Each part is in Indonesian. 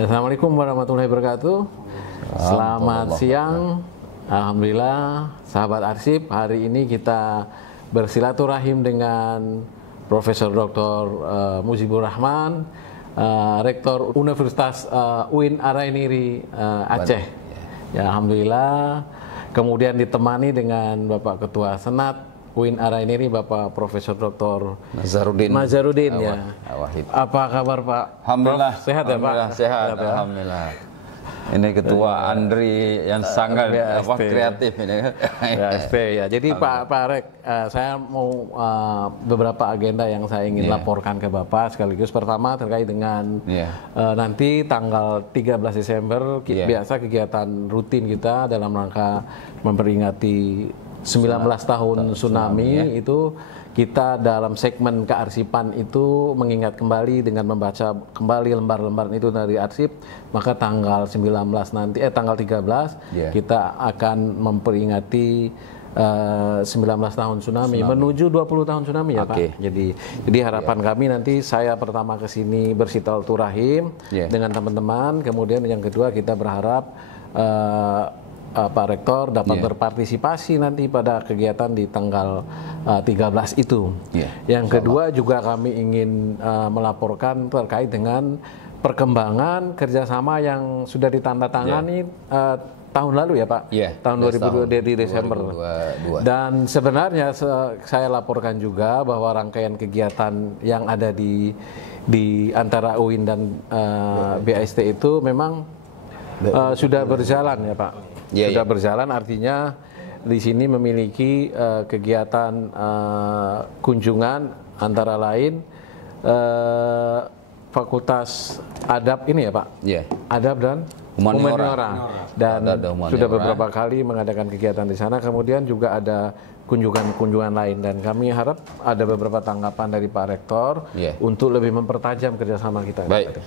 Assalamualaikum warahmatullahi wabarakatuh. Selamat siang. Alhamdulillah, sahabat arsip. Hari ini kita bersilaturahim dengan Profesor Dr. Mujibur Rahman, Rektor Universitas UIN Arainiri Aceh. Ya, Alhamdulillah. Kemudian ditemani dengan Bapak Ketua Senat UIN Arainiri, Bapak Profesor Dr. Nazarudin ya. Awahid. Apa kabar Pak? Alhamdulillah. Prof, sehat ya Pak? Sehat, Alhamdulillah. Ini Ketua Andri yang sangat kreatif ini. BAST ya. Jadi Pak Rek, saya mau beberapa agenda yang saya ingin laporkan ke Bapak sekaligus. Pertama terkait dengan nanti tanggal 13 Desember biasa kegiatan rutin kita dalam rangka memperingati 19 tahun tsunami itu kita dalam segmen kearsipan itu mengingat kembali dengan membaca kembali lembar-lembar itu dari arsip, maka tanggal 19 nanti tanggal 13 kita akan memperingati 19 tahun tsunami menuju 20 tahun tsunami ya Pak. Jadi harapan kami nanti saya pertama ke sini bersilaturahim dengan teman-teman, kemudian yang kedua kita berharap Pak Rektor dapat berpartisipasi nanti pada kegiatan di tanggal 13 itu. Yang kedua juga kami ingin melaporkan terkait dengan perkembangan kerjasama yang sudah ditandatangani tahun lalu ya Pak, tahun 2022 di Desember. Dan sebenarnya saya laporkan juga bahwa rangkaian kegiatan yang ada di antara UIN dan BAST itu memang sudah berjalan ya Pak. Sudah berjalan, artinya di sini memiliki kegiatan kunjungan antara lain Fakultas Adab ini ya Pak, Adab dan Humaniora. Dan sudah beberapa kali mengadakan kegiatan di sana. Kemudian juga ada kunjungan-kunjungan lain, dan kami harap ada beberapa tanggapan dari Pak Rektor untuk lebih mempertajam kerjasama kita. Baik.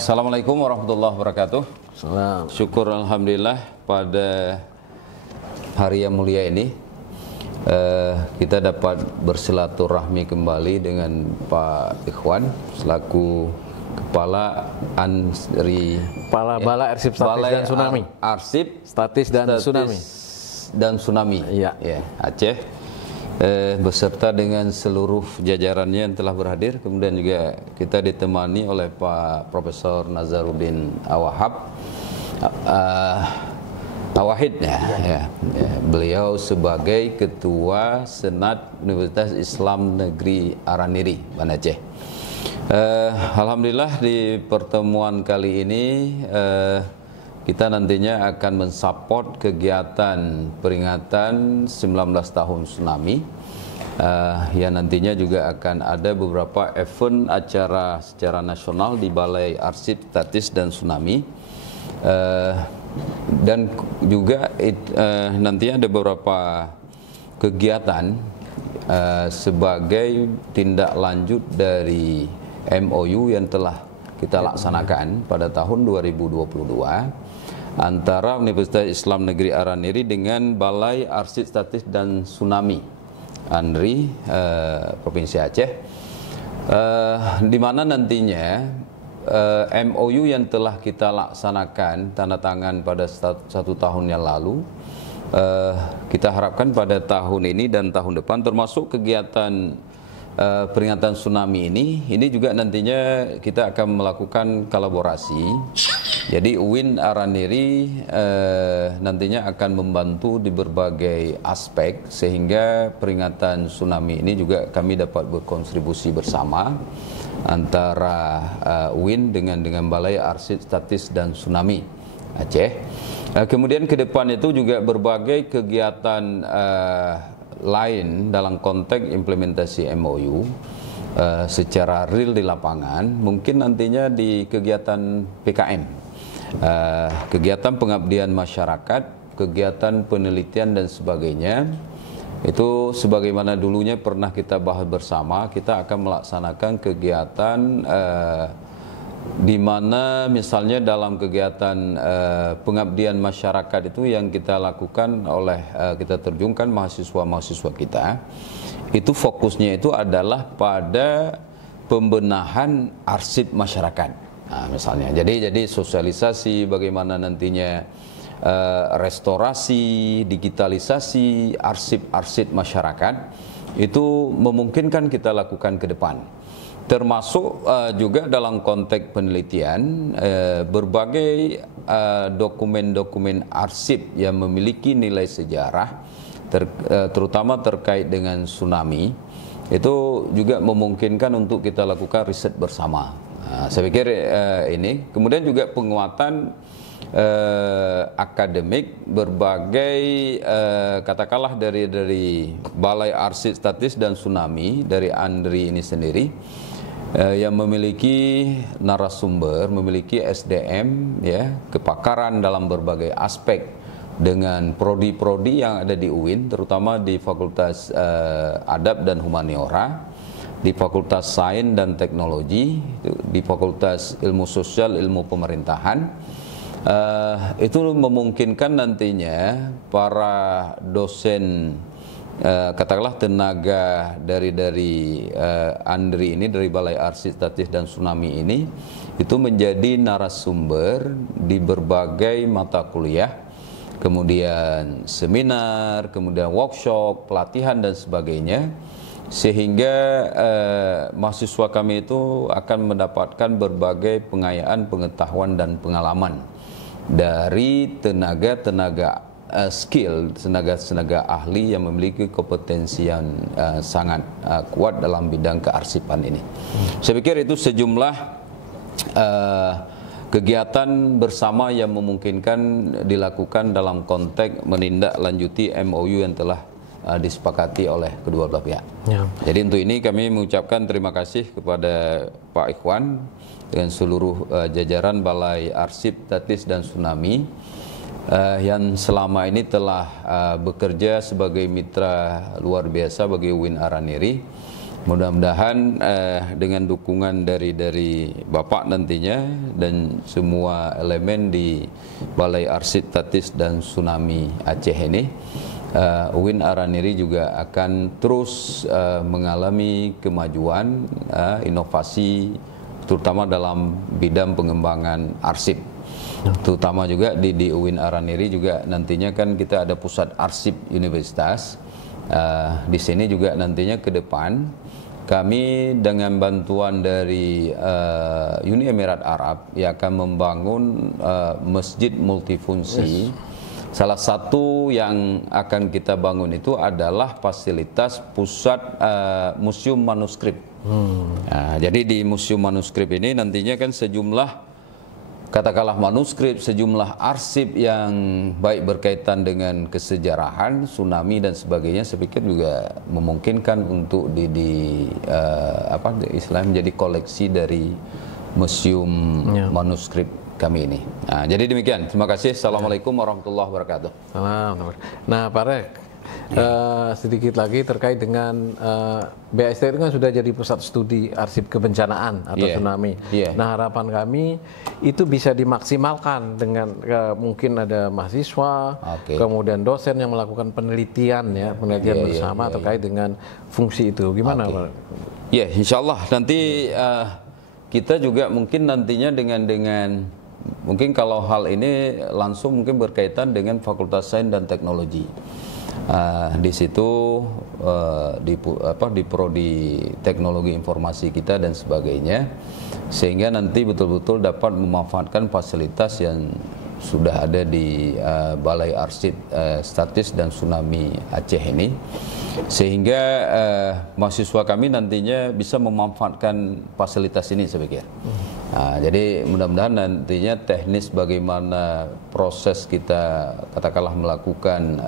Assalamualaikum warahmatullahi wabarakatuh. Salam. Syukur alhamdulillah pada hari yang mulia ini kita dapat bersilaturahmi kembali dengan Pak Ikhwan selaku Kepala Bala Arsip Statis dan Tsunami. Arsip Statis dan Tsunami. Aceh, beserta dengan seluruh jajarannya yang telah berhadir. Kemudian juga kita ditemani oleh Pak Profesor Nazarudin Awahid beliau sebagai Ketua Senat Universitas Islam Negeri Arainiri, Banda Aceh. Alhamdulillah di pertemuan kali ini kita nantinya akan mensupport kegiatan peringatan 19 tahun tsunami yang nantinya juga akan ada beberapa event acara secara nasional di Balai Arsip Statis dan Tsunami, dan juga nantinya ada beberapa kegiatan sebagai tindak lanjut dari MOU yang telah kita laksanakan pada tahun 2022 antara Universitas Islam Negeri Arainiri dengan Balai Arsip Statis dan Tsunami ANRI Provinsi Aceh, di mana nantinya MOU yang telah kita laksanakan tanda tangan pada 1 tahun yang lalu, kita harapkan pada tahun ini dan tahun depan, termasuk kegiatan peringatan tsunami ini juga nantinya kita akan melakukan kolaborasi. Jadi UIN Arainiri nantinya akan membantu di berbagai aspek sehingga peringatan tsunami ini juga kami dapat berkontribusi bersama antara UIN dengan Balai Arsip Statis dan Tsunami Aceh. Kemudian ke depan itu juga berbagai kegiatan lain dalam konteks implementasi MOU secara real di lapangan, mungkin nantinya di kegiatan PKM, kegiatan pengabdian masyarakat, kegiatan penelitian dan sebagainya. Itu sebagaimana dulunya pernah kita bahas bersama, kita akan melaksanakan kegiatan di mana misalnya dalam kegiatan pengabdian masyarakat itu yang kita lakukan oleh kita terjunkan mahasiswa-mahasiswa kita, itu fokusnya itu adalah pada pembenahan arsip masyarakat. Nah, misalnya, jadi sosialisasi bagaimana nantinya restorasi, digitalisasi, arsip-arsip masyarakat itu memungkinkan kita lakukan ke depan. Termasuk juga dalam konteks penelitian berbagai dokumen-dokumen arsip yang memiliki nilai sejarah, terutama terkait dengan tsunami, itu juga memungkinkan untuk kita lakukan riset bersama. Saya pikir ini, kemudian juga penguatan akademik berbagai katakanlah dari Balai Arsip Statis dan Tsunami dari ANDRI ini sendiri, yang memiliki narasumber, memiliki SDM, ya, kepakaran dalam berbagai aspek dengan prodi-prodi yang ada di UIN, terutama di Fakultas Adab dan Humaniora, di Fakultas Sains dan Teknologi, di Fakultas Ilmu Sosial, Ilmu Pemerintahan. Itu memungkinkan nantinya para dosen, katakanlah tenaga dari ANDRI ini, dari Balai Arsip Statis dan Tsunami ini, itu menjadi narasumber di berbagai mata kuliah, kemudian seminar, kemudian workshop, pelatihan dan sebagainya, sehingga mahasiswa kami itu akan mendapatkan berbagai pengayaan pengetahuan dan pengalaman dari tenaga-tenaga skill, tenaga-tenaga ahli yang memiliki kompetensi yang sangat kuat dalam bidang kearsipan ini. Saya pikir itu sejumlah kegiatan bersama yang memungkinkan dilakukan dalam konteks menindaklanjuti MOU yang telah disepakati oleh kedua belah pihak. Ya. Jadi untuk ini kami mengucapkan terima kasih kepada Pak Ikhwan dengan seluruh jajaran Balai Arsip Statis dan Tsunami yang selama ini telah bekerja sebagai mitra luar biasa bagi UIN Araniri. Mudah-mudahan dengan dukungan dari Bapak nantinya dan semua elemen di Balai Arsip Statis dan Tsunami Aceh ini, UIN Araniri juga akan terus mengalami kemajuan, inovasi, terutama dalam bidang pengembangan arsip. Terutama juga di UIN Araniri juga nantinya kan kita ada pusat arsip universitas. Di sini juga nantinya ke depan kami dengan bantuan dari Uni Emirat Arab yang akan membangun masjid multifungsi. Salah satu yang akan kita bangun itu adalah fasilitas pusat museum manuskrip. Nah, jadi di museum manuskrip ini nantinya kan sejumlah, katakanlah manuskrip, sejumlah arsip yang baik berkaitan dengan kesejarahan, tsunami dan sebagainya, saya pikir juga memungkinkan untuk istilahnya menjadi koleksi dari museum manuskrip kami ini. Nah, jadi demikian. Terima kasih. Assalamualaikum warahmatullahi wabarakatuh. Salam. Nah, Pak Rek, sedikit lagi terkait dengan BAST itu kan sudah jadi pusat studi arsip kebencanaan atau tsunami. Nah, harapan kami itu bisa dimaksimalkan dengan mungkin ada mahasiswa, kemudian dosen yang melakukan penelitian bersama terkait dengan fungsi itu. Gimana, Pak? Ya, insya Allah nanti kita juga mungkin nantinya dengan mungkin kalau hal ini langsung mungkin berkaitan dengan Fakultas Sains dan Teknologi. Di situ di prodi teknologi informasi kita dan sebagainya, sehingga nanti betul-betul dapat memanfaatkan fasilitas yang sudah ada di Balai Arsip Statis dan Tsunami Aceh ini, sehingga mahasiswa kami nantinya bisa memanfaatkan fasilitas ini, saya pikir. Jadi mudah-mudahan nantinya teknis bagaimana proses kita katakanlah melakukan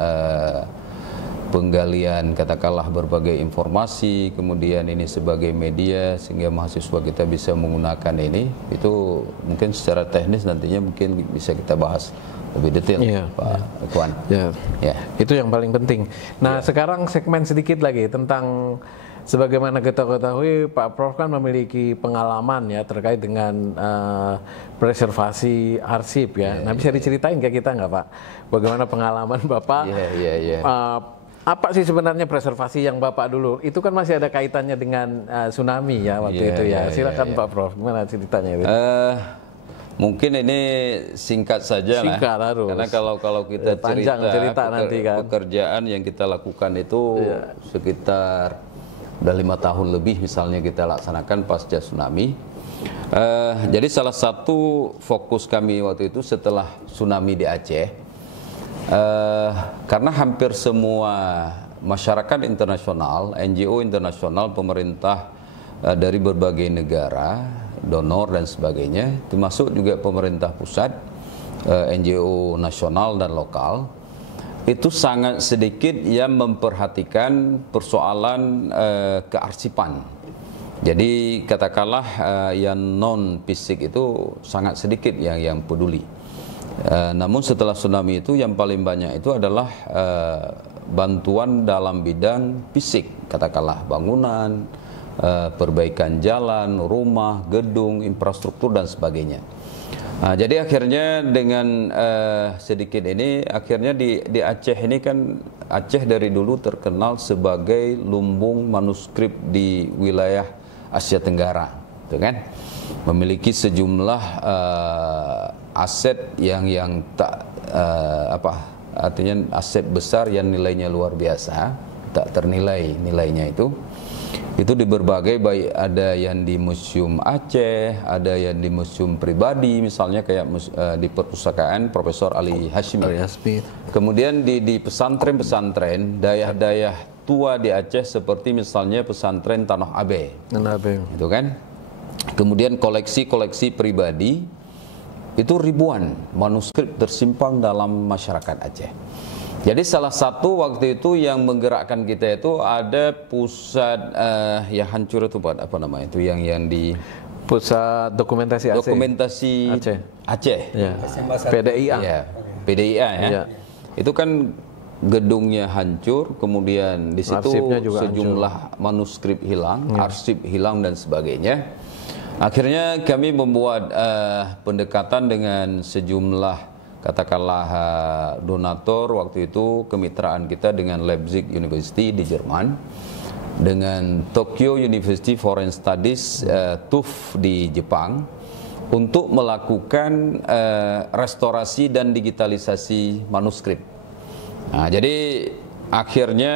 penggalian katakanlah berbagai informasi, kemudian ini sebagai media sehingga mahasiswa kita bisa menggunakan ini, itu mungkin secara teknis nantinya mungkin bisa kita bahas lebih detail, Pak Ikhwan. Itu yang paling penting. Nah, sekarang segmen sedikit lagi tentang, sebagaimana kita ketahui, Pak Prof kan memiliki pengalaman terkait dengan preservasi arsip Nah, bisa diceritain ke kita nggak, Pak? Bagaimana pengalaman Bapak Apa sih sebenarnya preservasi yang Bapak dulu? Itu kan masih ada kaitannya dengan tsunami ya waktu itu ya. Silakan Pak Prof, gimana ceritanya itu? Mungkin ini singkat saja lah. Harus. Karena kalau kita cerita nanti kan. Pekerjaan yang kita lakukan itu sekitar udah 5 tahun lebih misalnya kita laksanakan pasca tsunami. Jadi salah satu fokus kami waktu itu setelah tsunami di Aceh, karena hampir semua masyarakat internasional, NGO internasional, pemerintah dari berbagai negara, donor dan sebagainya, termasuk juga pemerintah pusat, NGO nasional dan lokal, itu sangat sedikit yang memperhatikan persoalan kearsipan. Jadi katakanlah yang non fisik itu sangat sedikit yang peduli. Namun setelah tsunami itu yang paling banyak itu adalah bantuan dalam bidang fisik, katakanlah bangunan, perbaikan jalan, rumah, gedung, infrastruktur dan sebagainya. Jadi akhirnya dengan sedikit ini, akhirnya di Aceh ini kan, Aceh dari dulu terkenal sebagai lumbung manuskrip di wilayah Asia Tenggara, gitu kan? Memiliki sejumlah aset yang tak artinya aset besar yang nilainya luar biasa, tak ternilai nilainya itu di berbagai, baik ada yang di Museum Aceh, ada yang di museum pribadi, misalnya kayak di perpustakaan Profesor Ali Hashimi. Kemudian di pesantren-pesantren, daerah-daerah tua di Aceh seperti misalnya pesantren Tanah Abe. Itu kan. Kemudian koleksi-koleksi pribadi, itu ribuan manuskrip tersimpan dalam masyarakat Aceh. Jadi salah satu waktu itu yang menggerakkan kita itu ada pusat yang hancur itu apa namanya itu yang di pusat dokumentasi Aceh. Ya. PDIA. Ya, PDIA ya. Ya. Itu kan gedungnya hancur, kemudian di situ sejumlah manuskrip hilang, arsip hilang dan sebagainya. Akhirnya kami membuat pendekatan dengan sejumlah katakanlah donatur waktu itu, kemitraan kita dengan Leipzig University di Jerman, dengan Tokyo University Foreign Studies TUF di Jepang, untuk melakukan restorasi dan digitalisasi manuskrip. Nah, jadi akhirnya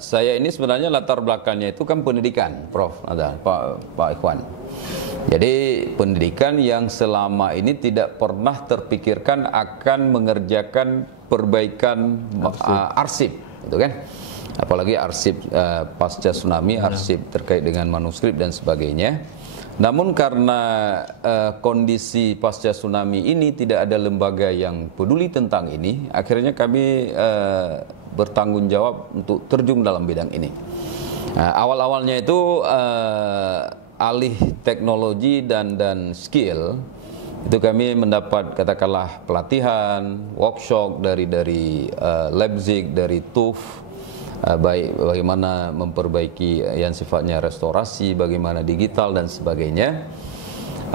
saya ini sebenarnya latar belakangnya itu kan pendidikan, Prof. Ada Pak Ikhwan. Jadi pendidikan yang selama ini tidak pernah terpikirkan akan mengerjakan perbaikan arsip, gitu kan? Apalagi arsip pasca tsunami, arsip terkait dengan manuskrip dan sebagainya. Namun karena kondisi pasca tsunami ini tidak ada lembaga yang peduli tentang ini, akhirnya kami bertanggung jawab untuk terjun dalam bidang ini. Awal-awalnya itu alih teknologi dan skill, itu kami mendapat katakanlah pelatihan, workshop dari Leipzig, dari TUF, baik bagaimana memperbaiki yang sifatnya restorasi, bagaimana digital dan sebagainya.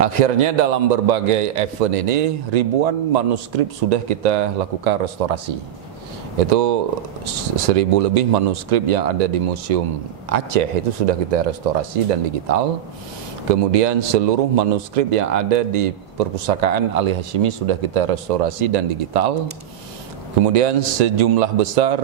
Akhirnya dalam berbagai event ini ribuan manuskrip sudah kita lakukan restorasi. Itu 1000 lebih manuskrip yang ada di Museum Aceh itu sudah kita restorasi dan digital. Kemudian seluruh manuskrip yang ada di perpustakaan Ali Hashimi sudah kita restorasi dan digital. Kemudian sejumlah besar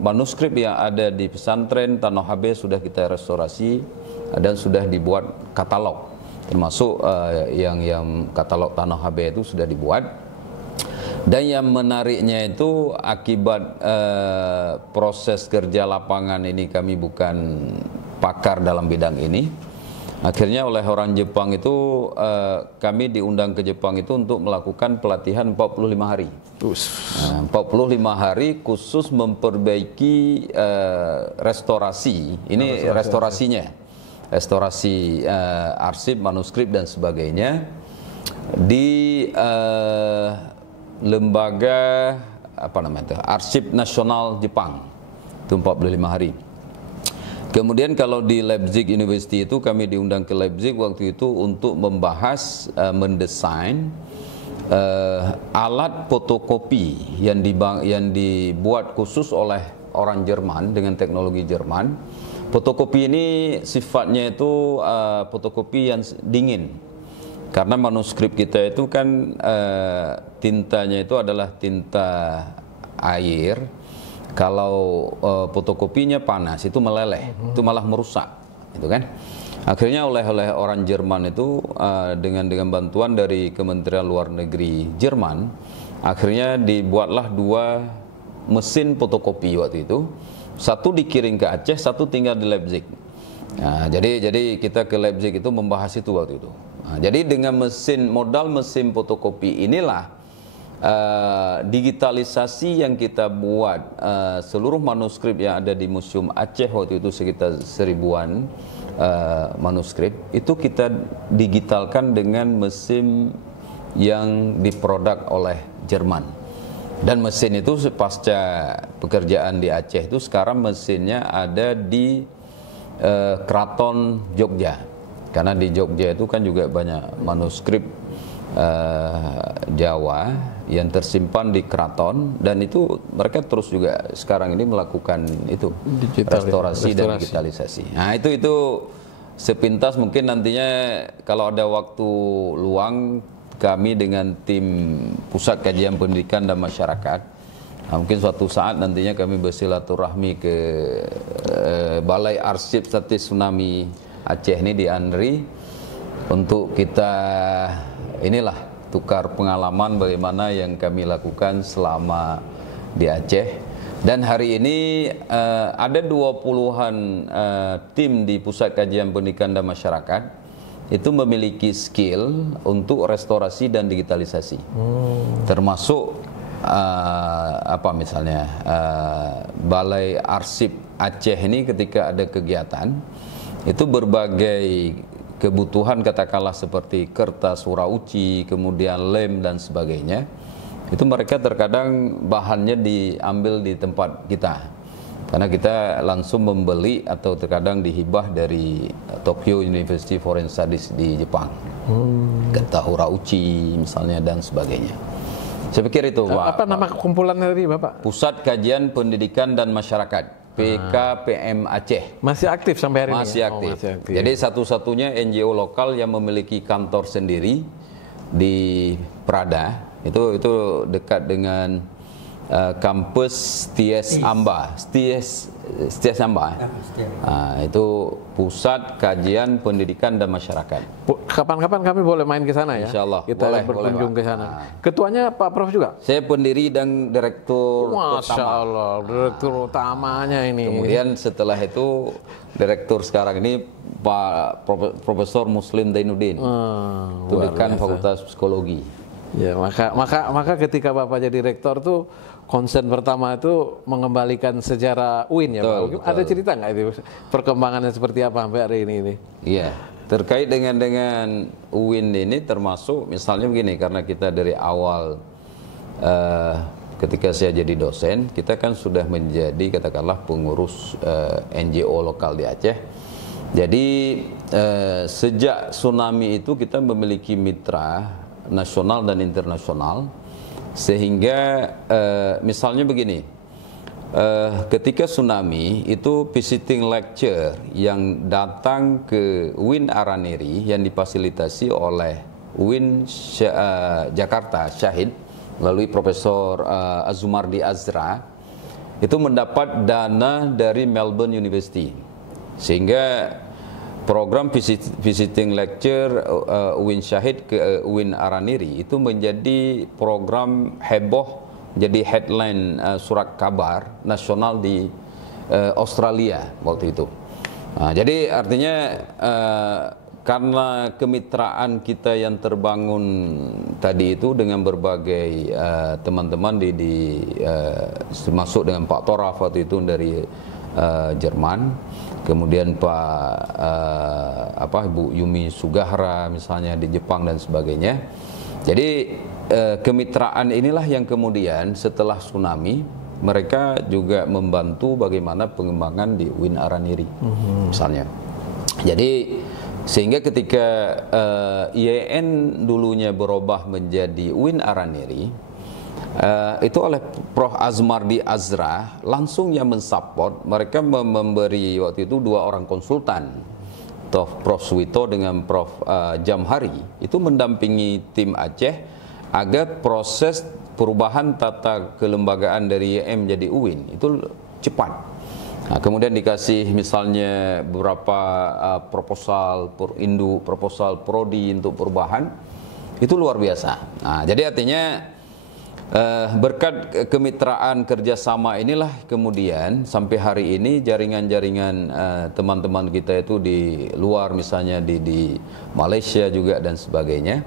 manuskrip yang ada di pesantren Tanah Abe sudah kita restorasi dan sudah dibuat katalog. Termasuk yang katalog Tanah Abe itu sudah dibuat. Dan yang menariknya itu akibat proses kerja lapangan ini, kami bukan pakar dalam bidang ini. Akhirnya oleh orang Jepang itu kami diundang ke Jepang itu untuk melakukan pelatihan 45 hari. 45 hari khusus memperbaiki restorasi. Ini restorasinya. Restorasi arsip, manuskrip dan sebagainya di lembaga apa namanya itu, Arsip Nasional Jepang, itu 45 hari. Kemudian kalau di Leipzig University itu kami diundang ke Leipzig waktu itu untuk membahas mendesain alat fotokopi yang dibuat khusus oleh orang Jerman dengan teknologi Jerman. Fotokopi ini sifatnya itu fotokopi yang dingin, karena manuskrip kita itu kan tintanya itu adalah tinta air. Kalau fotokopinya panas itu meleleh, itu malah merusak, itu kan. Akhirnya oleh orang Jerman itu dengan bantuan dari Kementerian Luar Negeri Jerman, akhirnya dibuatlah 2 mesin fotokopi waktu itu. Satu dikirim ke Aceh, satu tinggal di Leipzig. Nah, jadi kita ke Leipzig itu membahas itu waktu itu. Nah, jadi dengan modal mesin fotokopi inilah digitalisasi yang kita buat seluruh manuskrip yang ada di Museum Aceh waktu itu sekitar 1000-an manuskrip itu kita digitalkan dengan mesin yang diproduk oleh Jerman. Dan mesin itu pasca pekerjaan di Aceh itu sekarang mesinnya ada di Keraton Jogja, karena di Jogja itu kan juga banyak manuskrip Jawa yang tersimpan di keraton, dan itu mereka terus juga sekarang ini melakukan itu restorasi dan digitalisasi. Nah itu sepintas mungkin nantinya kalau ada waktu luang kami dengan tim Pusat Kajian Pendidikan dan Masyarakat, mungkin suatu saat nantinya kami bersilaturahmi ke Balai Arsip Statis Tsunami Aceh ini di ANRI untuk kita tukar pengalaman bagaimana yang kami lakukan selama di Aceh. Dan hari ini ada 20-an tim di Pusat Kajian Pendidikan dan Masyarakat itu memiliki skill untuk restorasi dan digitalisasi. Termasuk misalnya Balai Arsip Aceh ini ketika ada kegiatan itu berbagai kebutuhan katakanlah seperti kertas surauci, kemudian lem dan sebagainya, itu mereka terkadang bahannya diambil di tempat kita, karena kita langsung membeli atau terkadang dihibah dari Tokyo University Foreign Studies di Jepang, kertas surauci misalnya dan sebagainya. Saya pikir itu apa nama kumpulan tadi Bapak? Pusat Kajian Pendidikan dan Masyarakat, PKPM Aceh. Masih aktif sampai hari ini? Masih aktif. Masih aktif. Jadi satu-satunya NGO lokal yang memiliki kantor sendiri di Prada. Itu dekat dengan kampus Ties Amba. Ties Amba. Itu Pusat Kajian Pendidikan dan Masyarakat. Kapan-kapan kami boleh main ke sana ya? Insya Allah. Kita berkunjung ke sana. Ketuanya Pak Prof juga? Saya pendiri dan direktur Masya Allah, direktur utamanya ini. Kemudian setelah itu direktur sekarang ini Pak Profesor Muslim Dainuddin, itu dekan Fakultas Psikologi. Ya, maka ketika Bapak jadi rektor tuh concern pertama itu mengembalikan sejarah UIN ya, Pak. Ada cerita nggak itu perkembangannya seperti apa sampai hari ini? Iya, terkait dengan UIN ini termasuk misalnya begini, karena kita dari awal ketika saya jadi dosen, kita kan sudah menjadi katakanlah pengurus NGO lokal di Aceh. Jadi sejak tsunami itu kita memiliki mitra nasional dan internasional, sehingga misalnya begini, ketika tsunami itu visiting lecture yang datang ke UIN Araniri yang difasilitasi oleh UIN Jakarta Syahid melalui Profesor Azumardi Azra, itu mendapat dana dari Melbourne University, sehingga program visiting lecture UIN Syahid ke UIN Araniri itu menjadi program heboh, jadi headline surat kabar nasional di Australia waktu itu. Nah, jadi artinya karena kemitraan kita yang terbangun tadi itu dengan berbagai teman-teman termasuk dengan Pak Toraf waktu itu dari Jerman, kemudian Ibu Yumi Sugahra misalnya di Jepang dan sebagainya. Jadi kemitraan inilah yang kemudian setelah tsunami mereka juga membantu bagaimana pengembangan di UIN Araniri misalnya. Jadi Sehingga ketika IAIN dulunya berubah menjadi UIN Araniri, itu oleh Prof. Azmardi Azra langsung yang mensupport. Mereka memberi waktu itu 2 orang konsultan, Prof. Suwito dengan Prof. Jamhari, itu mendampingi tim Aceh agar proses perubahan tata kelembagaan dari IAIN menjadi UIN itu cepat. Nah, kemudian dikasih misalnya beberapa proposal induk, proposal prodi untuk perubahan, itu luar biasa. Nah, jadi artinya berkat kemitraan kerjasama inilah kemudian sampai hari ini jaringan-jaringan teman-teman kita itu di luar, misalnya di Malaysia juga dan sebagainya,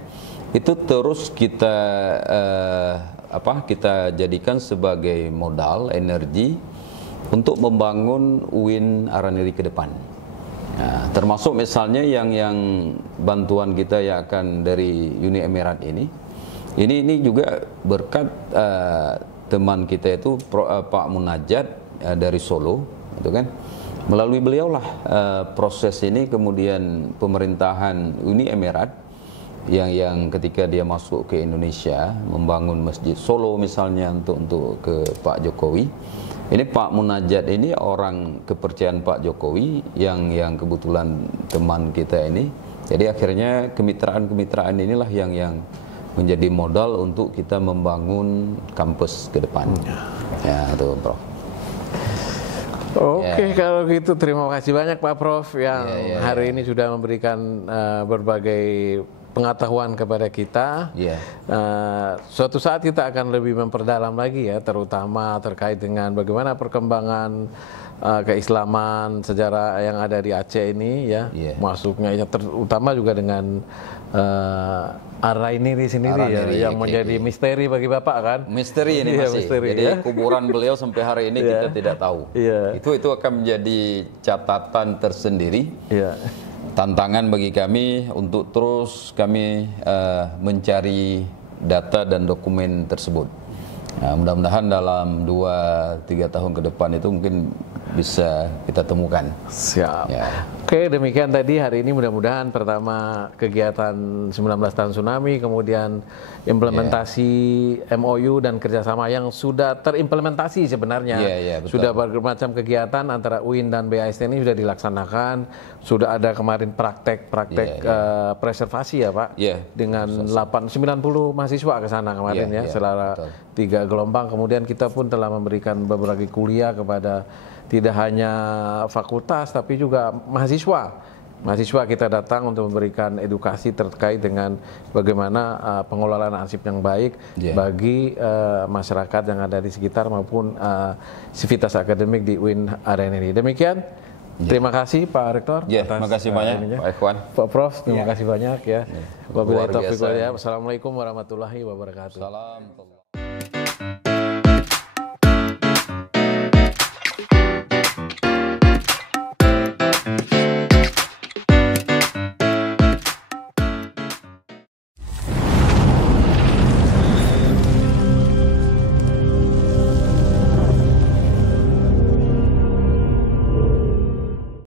itu terus kita kita jadikan sebagai modal energi untuk membangun UIN Araniri ke depan. Nah, termasuk misalnya yang bantuan kita yang akan dari Uni Emirat ini juga berkat teman kita itu Pak Munajat dari Solo, gitu kan. Melalui beliaulah proses ini kemudian pemerintahan Uni Emirat yang ketika dia masuk ke Indonesia membangun Masjid Solo misalnya untuk ke Pak Jokowi. Ini Pak Munajat ini orang kepercayaan Pak Jokowi yang kebetulan teman kita ini. Jadi akhirnya kemitraan inilah yang menjadi modal untuk kita membangun kampus ke depan. Ya, itu Prof. Oke, kalau gitu terima kasih banyak Pak Prof yang hari ini sudah memberikan berbagai pengetahuan kepada kita. Suatu saat kita akan lebih memperdalam lagi ya, terutama terkait dengan bagaimana perkembangan keislaman sejarah yang ada di Aceh ini ya, masuknya terutama juga dengan Araniri sendiri yang menjadi misteri bagi Bapak kan. Misteri ini masih. Misteri, jadi kuburan beliau sampai hari ini kita tidak tahu. Itu akan menjadi catatan tersendiri. Tantangan bagi kami untuk terus kami mencari data dan dokumen tersebut. Mudah-mudahan dalam 2-3 tahun ke depan itu mungkin bisa kita temukan. Siap. Oke, demikian tadi hari ini mudah-mudahan pertama kegiatan 19 tahun tsunami, kemudian implementasi MOU dan kerjasama yang sudah terimplementasi sebenarnya. Sudah bermacam kegiatan antara UIN dan BAST ini sudah dilaksanakan. Sudah ada kemarin praktek preservasi ya Pak, dengan 90 mahasiswa ke sana kemarin selama 3 gelombang. Kemudian kita pun telah memberikan beberapa kuliah kepada tidak hanya fakultas tapi juga mahasiswa kita datang untuk memberikan edukasi terkait dengan bagaimana pengelolaan arsip yang baik bagi masyarakat yang ada di sekitar maupun sivitas akademik di UIN Araniri. Demikian, terima kasih Pak Rektor. Terima kasih banyak Pak Ikhwan. Pak Prof, terima kasih banyak ya. Wabillahi taufiq wal hidayah. Wassalamualaikum warahmatullahi wabarakatuh.